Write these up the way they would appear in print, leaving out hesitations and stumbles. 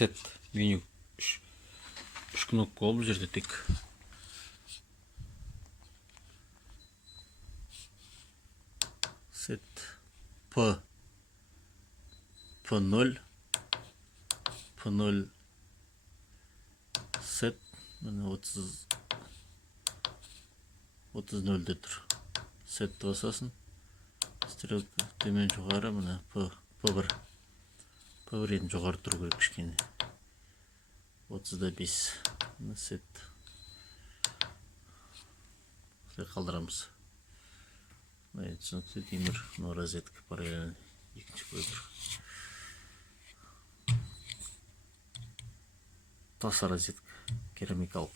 Set меню 3 кнопка бұл жерде тек. Set P0 set міне 30-0-де тұр. Сетті басасын. Стрелка төмен жоғары міне P1 енді жоғары тұру керек кішкене. 30-5 міне сет. Қалдырамыз. Түсінікті темір, розетка параллельно екінші көпір. Тас розетка, керамикалық.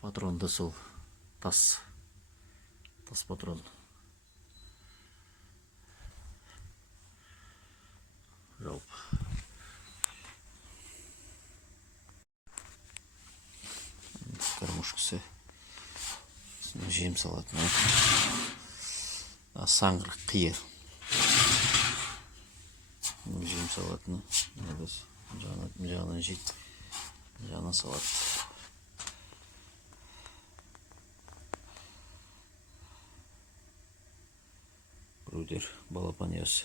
Патронды сол тас патрон. Жалпы. Кормушкасы. Жем салатын. Саңғырық қиы. Жем салатын. Жағынан жейді. Жағынан салат. Брудер балапан ясы.